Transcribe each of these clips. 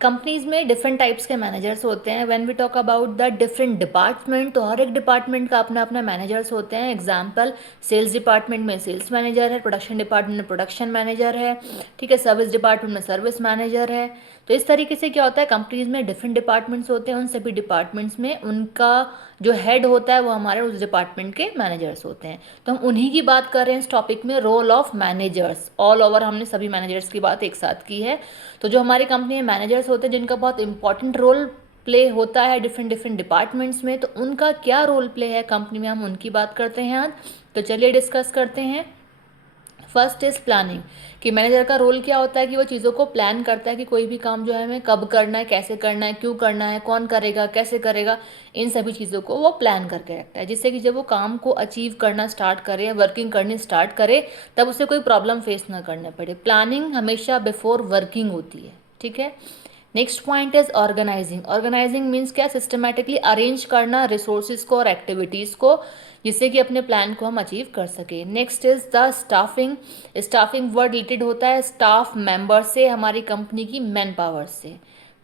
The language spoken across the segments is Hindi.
कंपनीज में डिफरेंट टाइप्स के मैनेजर्स होते हैं। When we talk about the different department, तो हर एक डिपार्टमेंट का अपना अपना मैनेजर्स होते हैं। एग्जांपल, सेल्स डिपार्टमेंट में सेल्स मैनेजर है, प्रोडक्शन डिपार्टमेंट में प्रोडक्शन मैनेजर है, ठीक है, सर्विस डिपार्टमेंट में सर्विस मैनेजर है। तो इस तरीके से क्या होता है, कंपनीज में डिफरेंट डिपार्टमेंट्स होते हैं, उन सभी डिपार्टमेंट्स में उनका जो हेड होता है वो हमारे उस डिपार्टमेंट के मैनेजर्स होते हैं। तो हम उन्हीं की बात कर रहे हैं इस टॉपिक में, role of managers. All over हमने सभी मैनेजर्स की बात एक साथ की है। तो जो हमारी कंपनी में मैनेजर्स होते हैं जिनका बहुत इंपॉर्टेंट रोल प्ले होता है डिफरेंट डिफरेंट डिपार्टमेंट्स में, तो उनका क्या रोल प्ले है कंपनी में, हम उनकी बात करते हैं आज। तो चलिए डिस्कस करते हैं। फर्स्ट इज प्लानिंग, कि मैनेजर का रोल क्या होता है कि वो चीज़ों को प्लान करता है कि कोई भी काम जो है हमें कब करना है, कैसे करना है, क्यों करना है, कौन करेगा, कैसे करेगा, इन सभी चीज़ों को वो प्लान करके रखता है, जिससे कि जब वो काम को अचीव करना स्टार्ट करे या वर्किंग करनी स्टार्ट करे तब उसे कोई प्रॉब्लम फेस ना करने पड़े। प्लानिंग हमेशा बिफोर वर्किंग होती है, ठीक है। Next point is organising. Organising means क्या, सिस्टमेटिकली अरेंज करना रिसोर्सेज को और एक्टिविटीज़ को, जिससे कि अपने प्लान को हम अचीव कर सके। Next is the staffing. Staffing word related होता है स्टाफ मेंबर से, हमारी कंपनी की मैन पावर से,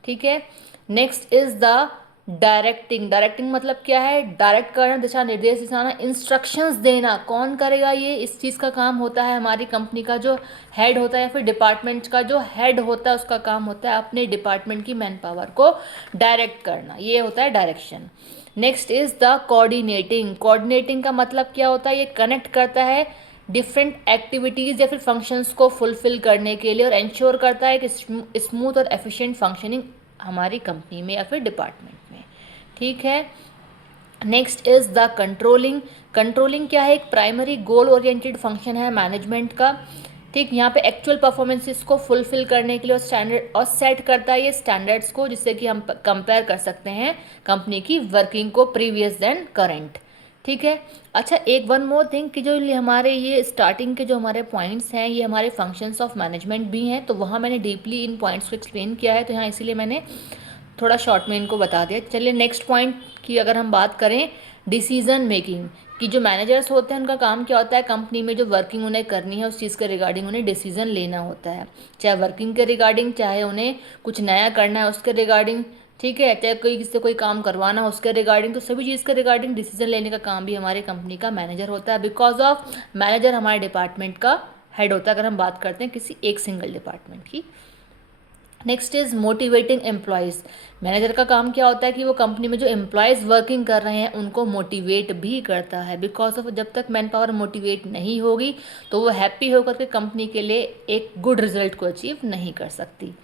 ठीक है। Next is the directing. Directing मतलब क्या है, डायरेक्ट करना, दिशा निर्देश दिखाना, इंस्ट्रक्शंस देना। कौन करेगा ये, इस चीज़ का काम होता है हमारी कंपनी का जो हेड होता है या फिर डिपार्टमेंट का जो हेड होता है उसका काम होता है अपने डिपार्टमेंट की मैन पावर को डायरेक्ट करना, ये होता है direction. Next is the coordinating. Coordinating का मतलब क्या होता है, ये कनेक्ट करता है डिफरेंट एक्टिविटीज़ या फिर फंक्शंस को फुलफिल करने के लिए और इंश्योर करता है कि स्मूथ और एफिशिएंट फंक्शनिंग हमारी कंपनी में या फिर डिपार्टमेंट में, ठीक है। Next is the controlling. Controlling क्या है, एक प्राइमरी गोल ओरिएंटेड फंक्शन है मैनेजमेंट का, ठीक। यहाँ पे एक्चुअल परफॉर्मेंसेस को फुलफिल करने के लिए और स्टैंडर्ड और सेट करता है ये स्टैंडर्ड्स को, जिससे कि हम कंपेयर कर सकते हैं कंपनी की वर्किंग को प्रीवियस देन करेंट, ठीक है। अच्छा, एक वन मोर थिंग कि जो हमारे ये स्टार्टिंग के जो हमारे पॉइंट्स हैं ये हमारे फंक्शंस ऑफ मैनेजमेंट भी हैं, तो वहाँ मैंने डीपली इन पॉइंट्स को एक्सप्लेन किया है, तो यहाँ इसीलिए मैंने थोड़ा शॉर्ट में इनको बता दिया। चलिए नेक्स्ट पॉइंट की अगर हम बात करें, डिसीजन मेकिंग, कि जो मैनेजर्स होते हैं उनका काम क्या होता है, कंपनी में जो वर्किंग उन्हें करनी है उस चीज़ के रिगार्डिंग उन्हें डिसीजन लेना होता है, चाहे वर्किंग के रिगार्डिंग, चाहे उन्हें कुछ नया करना है उसके रिगार्डिंग, ठीक है, चाहे कोई किसी से कोई काम करवाना हो उसके रिगार्डिंग, तो सभी चीज़ के रिगार्डिंग डिसीजन लेने का काम भी हमारे कंपनी का मैनेजर होता है। बिकॉज ऑफ मैनेजर हमारे डिपार्टमेंट का हेड होता है अगर हम बात करते हैं किसी एक सिंगल डिपार्टमेंट की। Next is motivating employees. Manager का काम क्या होता है कि वो कंपनी में जो एम्प्लॉयज़ वर्किंग कर रहे हैं उनको मोटिवेट भी करता है। बिकॉज ऑफ जब तक मैन पावर मोटिवेट नहीं होगी तो वो हैप्पी होकर के कंपनी के लिए एक गुड रिजल्ट को अचीव नहीं कर सकती।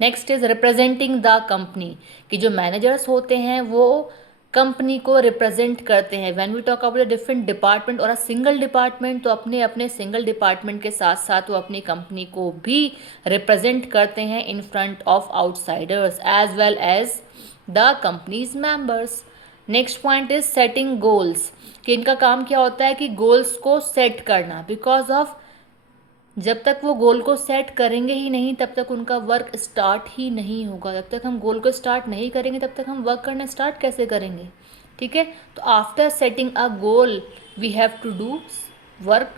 Next is representing the company, कि जो मैनेजर्स होते हैं वो कंपनी को रिप्रेजेंट करते हैं। When we talk about different department और अ सिंगल डिपार्टमेंट, तो अपने अपने सिंगल डिपार्टमेंट के साथ साथ वो अपनी कंपनी को भी रिप्रेजेंट करते हैं in front of outsiders as well as the companies members. Next point is setting goals, कि इनका काम क्या होता है कि गोल्स को सेट करना। बिकॉज ऑफ जब तक वो गोल को सेट करेंगे ही नहीं तब तक उनका वर्क स्टार्ट ही नहीं होगा। जब तक हम गोल को स्टार्ट नहीं करेंगे तब तक हम वर्क करना स्टार्ट कैसे करेंगे, ठीक है। तो after setting a goal we have to do work.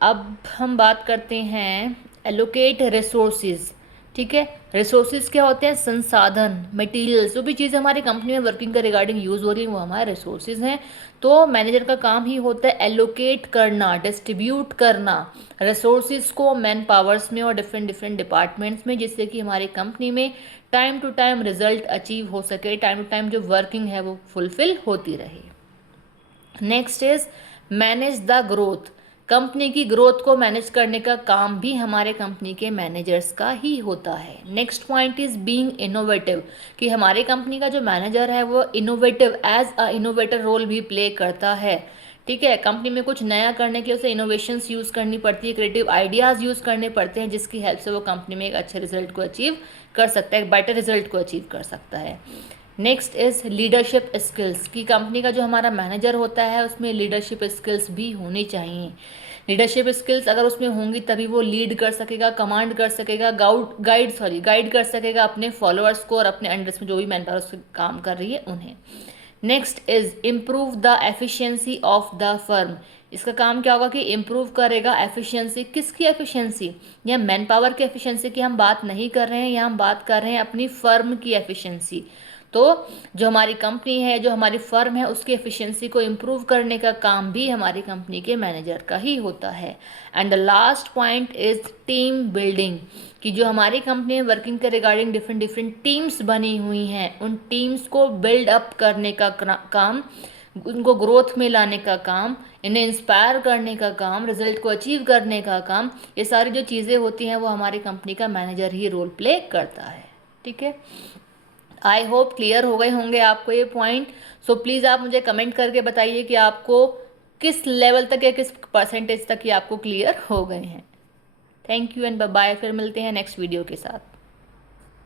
अब हम बात करते हैं एलोकेट रिसोर्सेज, ठीक है। रिसोर्सेज क्या होते हैं, संसाधन, मटेरियल्स, जो भी चीज़ हमारी कंपनी में वर्किंग के रिगार्डिंग यूज़ हो रही है वो हमारे रिसोर्सेज हैं। तो मैनेजर का काम ही होता है एलोकेट करना, डिस्ट्रीब्यूट करना रिसोर्सेज को मैन पावर्स में और डिफरेंट डिफरेंट डिपार्टमेंट्स में, जिससे कि हमारी कंपनी में time to time result achieve हो सके, टाइम टू टाइम जो वर्किंग है वो फुलफिल होती रहे। Next is manage the growth. Company की ग्रोथ को मैनेज करने का काम भी हमारे कंपनी के मैनेजर्स का ही होता है। Next point is being innovative, कि हमारे कंपनी का जो मैनेजर है वो innovative as a innovator role भी प्ले करता है, ठीक है। कंपनी में कुछ नया करने के लिए उसे इनोवेशंस यूज़ करनी पड़ती है, क्रिएटिव आइडियाज़ यूज़ करने पड़ते हैं, जिसकी हेल्प से वो कंपनी में एक अच्छे रिजल्ट को अचीव कर सकता है, एक बेटर रिजल्ट को अचीव कर सकता है। नेक्स्ट इज लीडरशिप स्किल्स, की कंपनी का जो हमारा मैनेजर होता है उसमें लीडरशिप स्किल्स भी होनी चाहिए। लीडरशिप स्किल्स अगर उसमें होंगी तभी वो लीड कर सकेगा, कमांड कर सकेगा, गाइड कर सकेगा अपने फॉलोअर्स को और अपने अंडर्स में जो भी मैन पावर उससे काम कर रही है उन्हें। Next is improve the efficiency of the firm. इसका काम क्या होगा कि इम्प्रूव करेगा एफिशिएंसी। किसकी एफिशिएंसी? या मैन पावर की एफिशिएंसी की हम बात नहीं कर रहे हैं, यहाँ हम बात कर रहे हैं अपनी फर्म की एफिशिएंसी। तो जो हमारी कंपनी है, जो हमारी फर्म है, उसकी एफिशिएंसी को इम्प्रूव करने का काम भी हमारी कंपनी के मैनेजर का ही होता है। And the last point is team building, कि जो हमारी कंपनी है वर्किंग के रिगार्डिंग डिफरेंट डिफरेंट टीम्स बनी हुई हैं, उन टीम्स को बिल्ड अप करने का काम, उनको ग्रोथ में लाने का काम, इन्हें इंस्पायर करने का काम, रिजल्ट को अचीव करने का काम, ये सारी जो चीज़ें होती हैं वो हमारी कंपनी का मैनेजर ही रोल प्ले करता है। ठीक है, आई होप क्लियर हो गए होंगे आपको ये पॉइंट। सो प्लीज़ आप मुझे कमेंट करके बताइए कि आपको किस लेवल तक या किस परसेंटेज तक ये आपको क्लियर हो गए हैं। Thank you and bye bye. फिर मिलते हैं नेक्स्ट वीडियो के साथ।